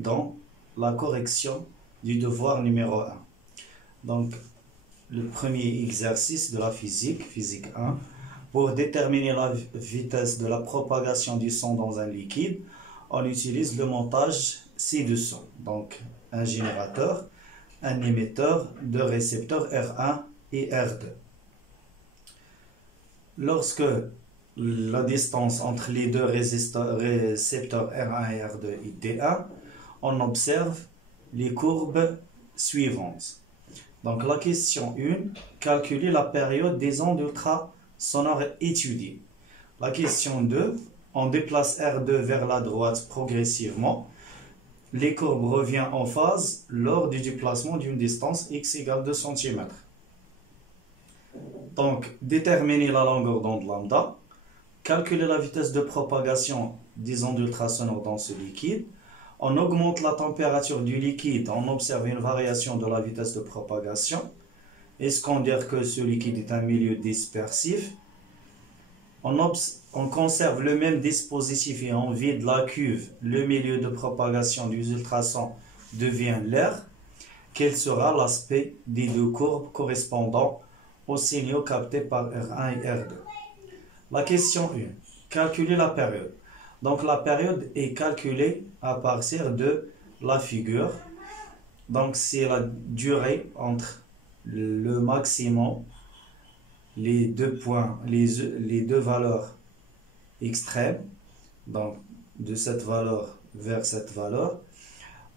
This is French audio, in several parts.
dans la correction du devoir numéro 1. Donc, le premier exercice de la physique 1, pour déterminer la vitesse de la propagation du son dans un liquide, on utilise le montage ci-dessous. Donc, un générateur, un émetteur, deux récepteurs R1 et R2. Lorsque la distance entre les deux récepteurs R1 et R2 est D1, on observe les courbes suivantes. Donc la question 1, calculer la période des ondes ultrasonores étudiées. La question 2, on déplace R2 vers la droite progressivement. Les courbes reviennent en phase lors du déplacement d'une distance x égale 2 cm. Donc, déterminer la longueur d'onde lambda, calculer la vitesse de propagation des ondes ultrasonores dans ce liquide. On augmente la température du liquide, on observe une variation de la vitesse de propagation. Est-ce qu'on dit que ce liquide est un milieu dispersif? On conserve le même dispositif et on vide la cuve. Le milieu de propagation des ultrasons devient l'air. Quel sera l'aspect des deux courbes correspondant aux signaux captés par R1 et R2? La question 1. Calculer la période. Donc la période est calculée à partir de la figure. Donc c'est la durée entre le maximum, les deux points, les deux valeurs extrêmes, donc de cette valeur vers cette valeur.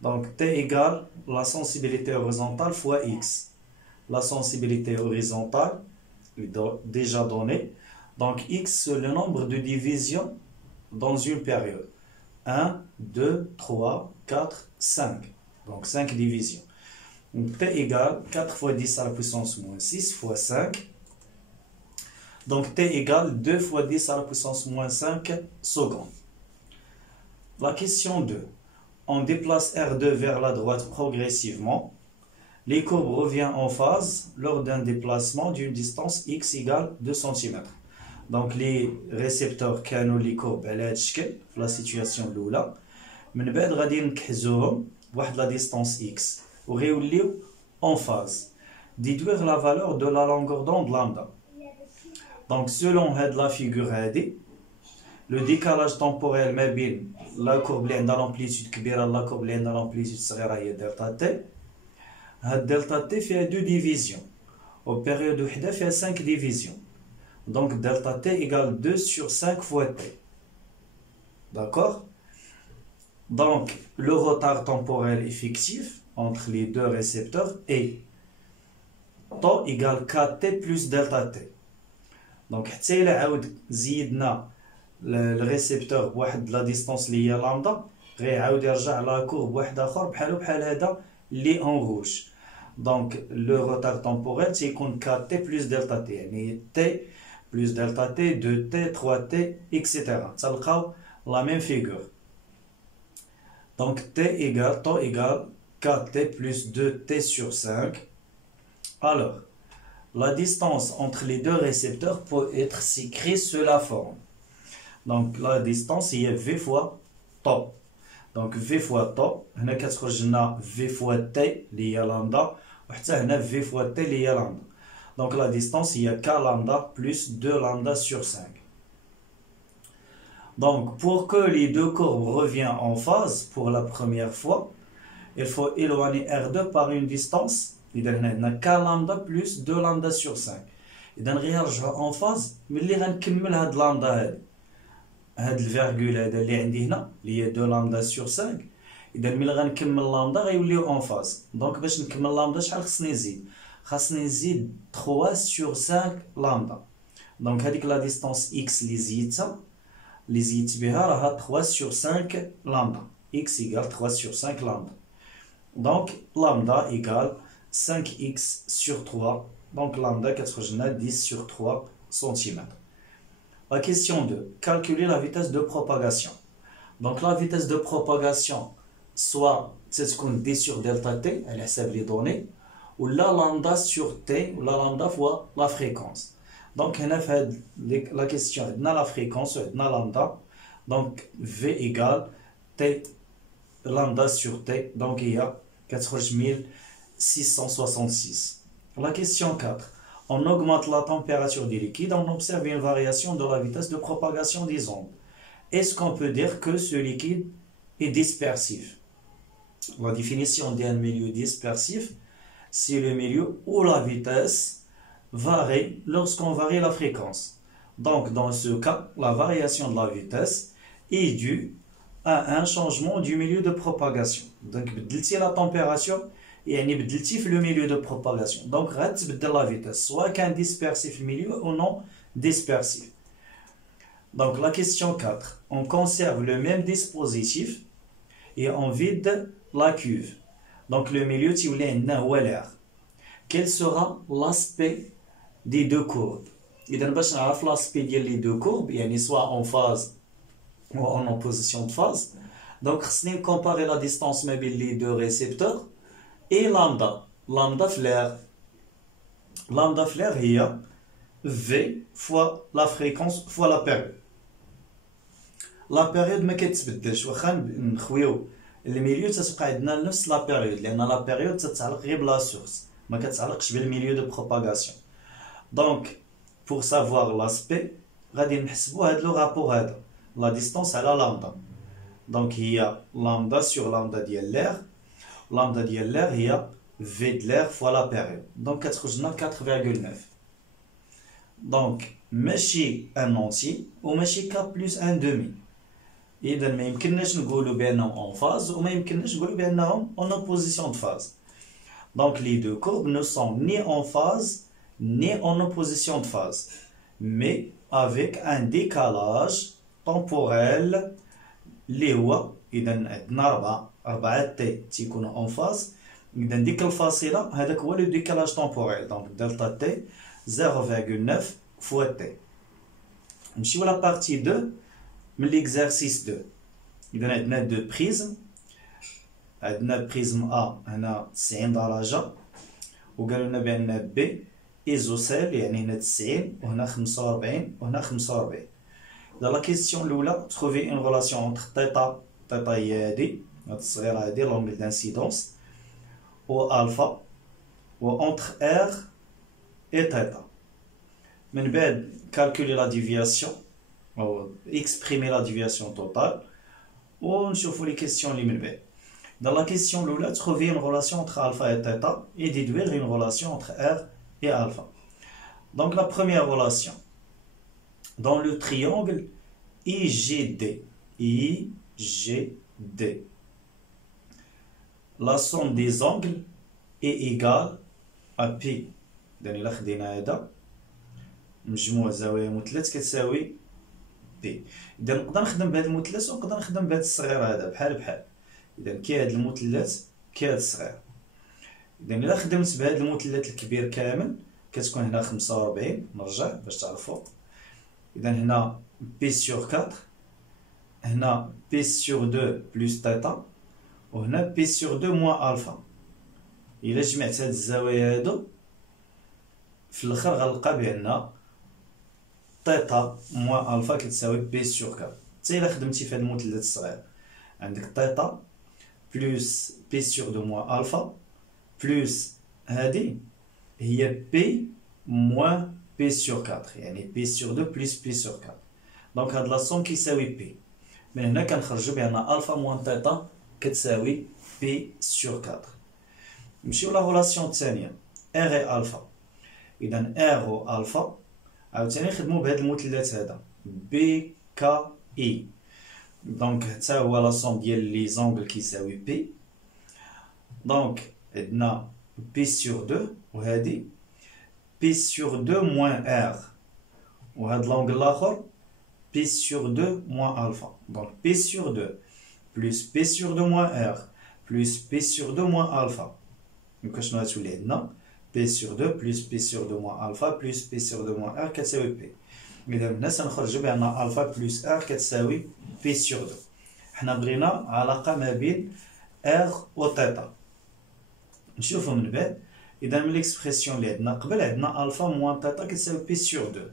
Donc T égale la sensibilité horizontale fois X. La sensibilité horizontale est déjà donnée. Donc X c'est le nombre de divisions dans une période. 1, 2, 3, 4, 5. Donc 5 divisions. Donc T égale 4 fois 10 à la puissance moins 6 fois 5. Donc T égale 2 fois 10 à la puissance moins 5 secondes. La question 2. On déplace R2 vers la droite progressivement. Les courbes reviennent en phase lors d'un déplacement d'une distance x égale 2 cm. Donc les récepteurs كانوا les courbes على هذا الشكل في la situation الاولى من بعد غادي نكحزوهم بواحد la distance x وغيوليو en phase. Déduire la valeur de la longueur d'onde lambda. Donc selon la figure هذه le décalage temporel ما بين la courbe اللي عندها l'amplitude كبيره la courbe اللي عندها l'amplitude صغيره هي دلتا t. هاد دلتا t فيها 2 divisions. Au période وحده فيها 5 divisions. Donc delta t égale 2 sur 5 fois t. D'accord? Donc le retard temporel effectif entre les deux récepteurs est τ égale 4t plus delta t. Donc حتى إلا عاود زيدنا الريسبتور بواحد لا ديستونس اللي هي لامدا غيعاود يرجع لا كورب واحد اخر بحالو بحال هذا اللي اون روج. Donc le retard temporel تيكون 4t plus delta t يعني t plus delta t, 2t, 3t, etc. تلقاو la même figure. Donc t égale 4t plus 2t sur 5. Alors, la distance entre les deux récepteurs peut être écrite sous la forme. Donc la distance est v fois τ. Donc v fois τ, هنا كتخرج لنا v fois t اللي هي لامدا وحتى هنا v fois t اللي هي لامدا. Donc la distance, il y a k lambda plus 2 lambda sur 5. Donc pour que les deux courbes reviennent en phase pour la première fois, il faut éloigner R2 par une distance. Il y a k lambda plus 2 lambda sur 5. Et donc غيرجعوا en phase ملي غنكمل هاد lambda هادي. هاد الفيرغول هذا اللي عندي هنا اللي هي 2 lambda sur 5. إذا ملي غنكمل lambda غيوليو en phase. Donc باش نكمل lambda شحال خصني نزيد؟ خاصني نزيد 3 sur 5 lambda. Donc هذيك la distance x اللي زيدت بها راها 3 sur 5 lambda. x égale 3 sur 5 lambda. Donc lambda égale 5x sur 3. Donc lambda كتخرج لنا 10 sur 3 cm. La question 2. Calculer la vitesse de propagation. Donc la vitesse de propagation soit تتكون d sur delta t على حساب les données ou la lambda sur t ou la lambda fois la fréquence. Donc هنا في هاد la question عندنا la fréquence وعندنا lambda. Donc v égale t lambda sur T, donc il y a 4666. La question 4. On augmente la température du liquide, on observe une variation de la vitesse de propagation des ondes. Est-ce qu'on peut dire que ce liquide est dispersif? La définition d'un milieu dispersif, c'est le milieu où la vitesse varie lorsqu'on varie la fréquence. Donc, dans ce cas, la variation de la vitesse est due à un changement du milieu de propagation. Donc, بدلتي la température, يعني بدلتي في le milieu de propagation. Donc, غتبدل la vitesse, soit كان dispersif milieu ou non dispersif. Donc, la question 4. On conserve le même dispositif et on vide la cuve. Donc, le milieu, تيولي عندنا هو l'air. Quel sera l'aspect des deux courbes? إذا باش نعرف l'aspect ديال les deux courbes, يعني soit en phase ou en opposition de phase. Donc, خصني comparer la distance ما بين les deux récepteurs et lambda. Lambda في l'air. Lambda في l'air هي V fois la fréquence fois la période. La période ما كتبدلش واخا نخويو الميليو تتبقى عندنا نفس لا بيريود لان لا بيريود تتعلق غير بلا سورس ما كتعلقش بالميليو دو بروباغاسيون. دونك pour savoir l'aspect غادي نحسبوا هاد لو رابور هذا لا ديستانس على لامدا. دونك هي لامدا سور لامدا ديال لير. لامدا ديال لير هي في د لير فوا لا بيريود. دونك كتخرج لنا 4.9. دونك ماشي ان اونتي وماشي 4 بلس ان دومي. إذا ما يمكنناش نقولوا بأنهم en phase وما يمكنناش نقولوا بأنهم en opposition de phase. Donc les deux courbes ne sont ni en phase ni en opposition de phase, mais avec un décalage temporel اللي هو إذا عندنا 4 تي تيكونوا en phase. إذا ديك الفاصلة هذاك هو le décalage temporel. Donc delta t 0.9 fois t. نمشيو la partie 2 من l'exercice 2. إذا عندنا دو بريزم. عندنا بريزم A هنا 90 درجة وقالوا لنا بأن بي ايزوسيل يعني هنا 90 وهنا 45 وهنا 45. إذا لا كيسيون الأولى تخوفي اون غولاسيون اونتر تيتا. تيتا هي هادي هاد الصغيرة هادي لونغل دانسيدونس و ألفا و اونتر ار اي تيتا. من بعد كالكولي لا ديفياسيون ou exprimer la déviation totale ou نشوفوا les questions اللي من بعد. Dans la question l'oula trouver une relation entre alpha et theta et déduire une relation entre R et alpha. Donc la première relation dans le triangle IGD. IGD. La somme des angles est égale à P. يعني إلا خدينا هذا مجموع زوايا مثلث كتساوي بي. إذا نقدر نخدم بهذا المثلث ونقدر نخدم بهذا الصغير هذا بحال بحال. إذا كي هذا المثلث كي هذا الصغير. إذا إلا خدمت بهذا المثلث الكبير كامل كتكون هنا 45. نرجع باش تعرفوا. إذا هنا بي سور 4 هنا بي سور 2 بلس تيتا وهنا بي سور 2 موان ألفا. إلا جمعت هاد الزوايا هادو في الآخر غنلقى بأن تيتا موان ألفا كتساوي بي سور 4. حتى إلا خدمتي في هاد المثلث الصغير عندك تيتا بلس بي سور 2 موان ألفا بلس هادي هي بي موان بي سور 4 يعني بي سور 2 بلس بي سور 4. دونك هاد لا سوم كيساوي بي. من هنا كنخرجو بأن ألفا موان تيتا كتساوي بي سور 4. نمشيو لا غولاسيون الثانية ار اي ألفا. إذا ار و ألفا عاوتاني نخدمو بهاد المثلث هذا بي كا اي. دونك حتى هو لا سوم ديال لي زونغل كيساوي بي. دونك عندنا بي سور 2 وهادي بي سور 2 موان ار وهاد لونغل الاخر بي سور 2 موان الفا. دونك بي سور 2 بلس بي سور 2 موان ار بلس بي سور 2 موان الفا. دونك شنو غتولي عندنا بي سور 2 بلس بي سور 2 موان الفا بلس بي سور 2 موان ار كتساوي بي. إذا هنا سنخرجو بأن الفا بلس ار كتساوي بي سور 2. حنا بغينا علاقة ما بين ار و تيتا. نشوفو من بعد. إذا من ليكسبرسيون اللي عندنا قبل عندنا ألفا موان تيتا كتساوي بي سور 2.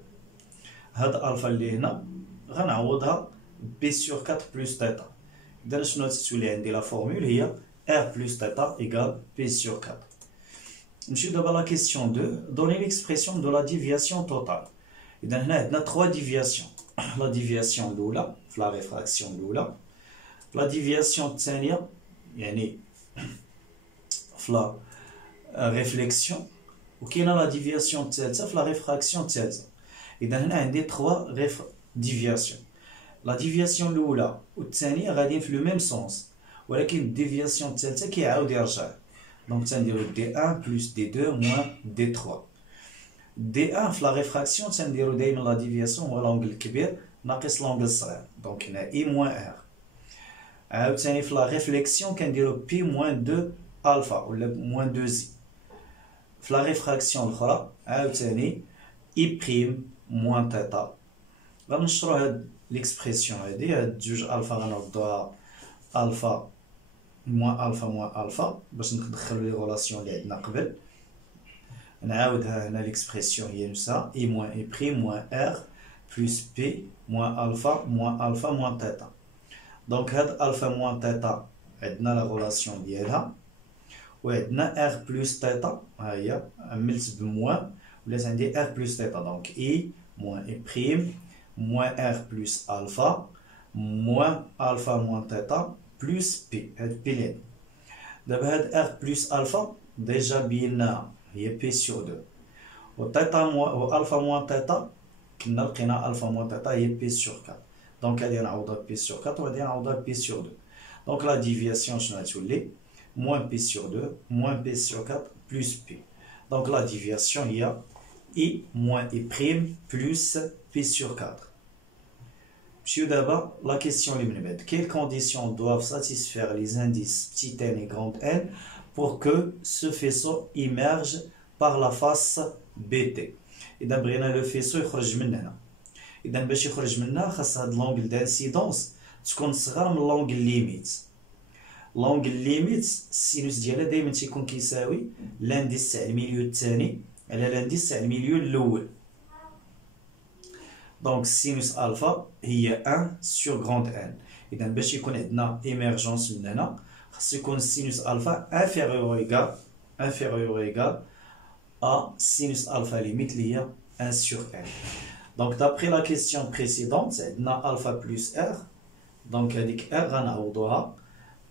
هاد ألفا اللي هنا غنعوضها بي سور 4 بلس تيتا. إذا شنو تتولي عندي لا فورمول هي R plus θ égale P sur 4. نمشيو دابا la question 2. Donner l'expression de la déviation totale. إذا هنا عندنا 3 déviations. La déviation الأولى في la réfraction الأولى. La déviation الثانية يعني في la réflexion. وكاينه la déviation الثالثة في la réfraction الثالثة. إذا هنا عندي 3 déviations. La déviation الأولى والثانية غاديين في لو ميم سونس، ولكن الديفياسيون الثالثة كيعاود يرجع. دونك تنديرو دي 1 بلس دي 2 موان دي 3. دي 1 في لا ريفراكسيون تنديرو دايما لا ديفياسيون هو لونغل الكبير ناقص لونغل الصغير، دونك هنا اي موان ار. عاوتاني في لا ريفليكسيون كنديرو بي موان 2 الفا ولا موان 2 زي. في لا ريفراكسيون الاخرى عاوتاني اي بريم موان تيتا. غنشرو هاد ليكسبريسيون هاد جوج الفا غنردوها الفا موان الفا باش ندخلو لي غولاسيون اللي عندنا قبل. نعاودها هنا ليكسبريسيون هي نفسها اي موان اي بريم موان ار بلس بي موان الفا موان تيتا. دونك هاد الفا موان تيتا عندنا لا غولاسيون ديالها، وعندنا ار بلس تيتا ها هي عملت بموان ولات عندي ار بلس تيتا. دونك اي موان اي بريم موان ار بلس الفا موان تيتا بلس بي. هاد بي لين دابا هاد ار بلس الفا ديجا بيناها هي بي سور 2، و تيتا و الفا موان تيتا كنا لقينا الفا موان تيتا هي بي سور 4. دونك هادي نعوضها بي سور 4 وهادي نعوضها بي سور 2. دونك لا ديفياسيون شنو غتولي موان بي سور 2 موان بي سور 4 بلس بي. دونك لا ديفياسيون هي اي موان اي بريم بلس بي سور 4. نمشيو دابا لا كيسيون اللي من بعد. Quelles conditions doivent satisfaire les indices petit n et grand n pour que ce faisceau émerge par la face BT. إذا بغينا لو فيسو يخرج من هنا، إذا باش يخرج منا خاص هاد لونغل دانسيدونس تكون صغر من لونغل ليميت. لونغل ليميت السينوس ديالها دايما تيكون كيساوي لانديس تاع الميليو الثاني على لانديس تاع الميليو الأول. دونك السينوس الفا هي 1 سور غروند ان. إذا باش يكون عندنا إيميرجونس من هنا خاص يكون السينوس الفا انفيريور إيكال à sinus alpha limite lié à 1 sur n. Donc d'après la question précédente, c'est alpha plus r. Donc avec r, on a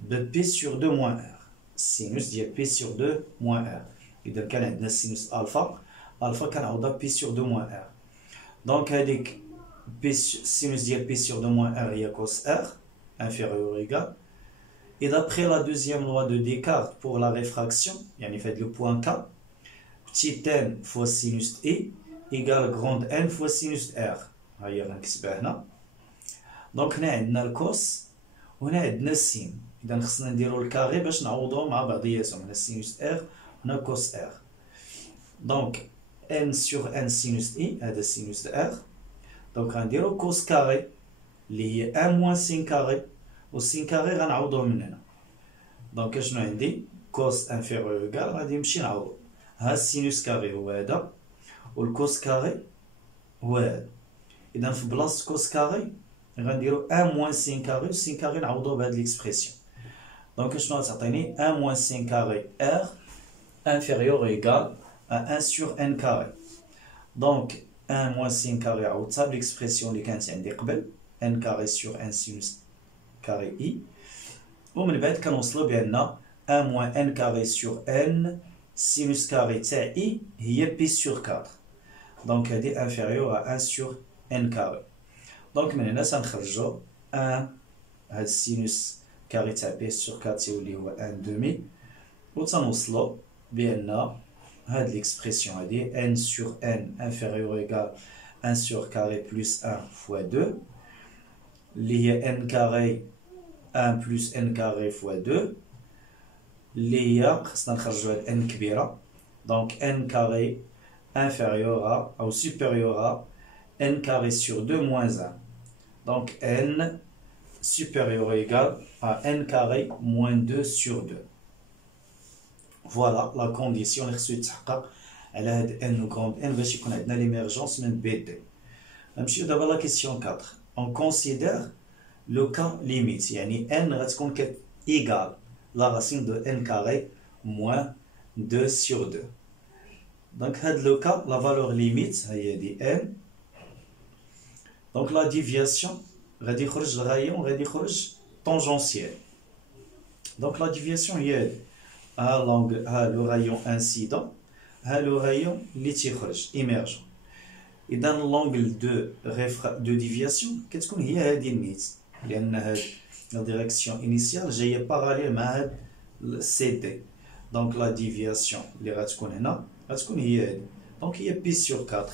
de p sur 2 moins r. Sinus dit p sur 2 moins r. Et donc on a sinus alpha on a p sur 2 moins r. Donc avec sinus dit p sur 2 moins r, il y a cos r inférieur ou égal. Et d'après la deuxième loi de Descartes pour la réfraction, il y a en fait le point K. Petit n fois sinus e égale grande n fois sinus r. هيا غنكتبها هنا. دونك هنا عندنا الكوس وهنا عندنا السين. إذا خصنا نديرو الكاري باش نعوضوهم مع بعضياتهم. هنا سينوس ار وهنا كوس ار. دونك n sur n sinus e هذا سينوس ار. دونك غنديرو كوس كاري اللي هي 1 موان سين كاري، والسين كاري غنعوضوه من هنا. دونك اشنو عندي كوس انفيريور ايكال غادي نمشي نعوضو. ها السينوس كاري هو هذا والكوس كاري هو هذا. إذا في بلاصة كوس كاري غنديرو 1 موان سين كاري، والسين كاري نعوضوه بهاد ليكسبريسيون. دونك شنو غتعطيني 1 موان سين كاري ار انفيريور ايكال à 1 sur n carré. دونك 1 موان سين كاري عوضتها بليكسبريسيون اللي كانت عندي قبل n carré sur 1 sinus كاري i، ومن بعد كنوصلو بأن 1 موان n carré sur n sinus carré تاع i هي p sur 4. دونك هادي انفيريور à 1 sur n carré. دونك من هنا سنخرجو 1 هاد السينوس كاري تاع p sur 4 تيولي هو 1 دومي، و تنوصلو بأن هاد ليكسبريسيون هادي n sur n inférieur égal 1 sur carré plus 1 fois 2 اللي هي n carré 1 plus n carré fois 2 اللي هي خصنا نخرجو هاد n كبيرة. دونك n carré inférieur à ou supérieur à n carré sur 2 moins 1. Donc n supérieur ou égal à n carré moins 2 sur 2. Voilà la condition اللي خصو يتحقق على هاد n و grand n باش يكون عندنا l'émergence من BD. نمشيو دابا لا question 4. On considère le cas limite يعني n غتكون égale la racine de n carré moins 2 sur 2. Donc le cas la valeur limite هي دي n. Donc la déviation غادي يخرج الرايون غادي يخرج tangentiel. Donc la déviation هي le rayon incident le rayon اللي تيخرج émergent. إذا l'angle de déviation كتكون هي هذه النيت لأن هاد la direction initiale جاية parallèle مع هاد CD. Donc la déviation اللي غتكون هنا غتكون هي هذه. Donc هي P sur 4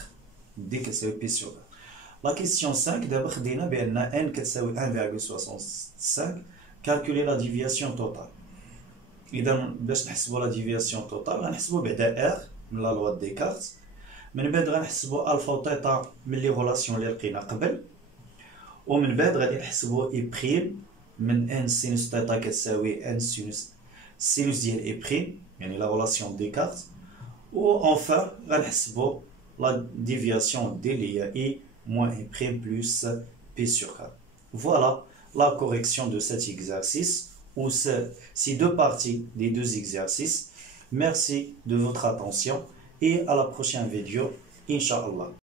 دي كتساوي P sur 4. La question 5 دابا خدينا بأن n كتساوي 1,65 calculer la déviation totale. إذا باش نحسبوا la déviation totale غنحسبوا بعدا R من la loi de Descartes. من بعد غنحسبوا الفا و تيتا من لي غولاسيون اللي لقينا قبل. ومن بعد غادي نحسبوا اي بريم من ان سينوس تيتا كتساوي ان سينوس ديال اي بريم يعني لا غولاسيون ديكارت. و انفان غنحسبوا لا ديفياسيون دي اللي هي اي moins e prime plus p sur 4. Voilà la correction de cet exercice ou ces deux parties des deux exercices. Merci de votre attention et à la prochaine vidéo, Inch'Allah.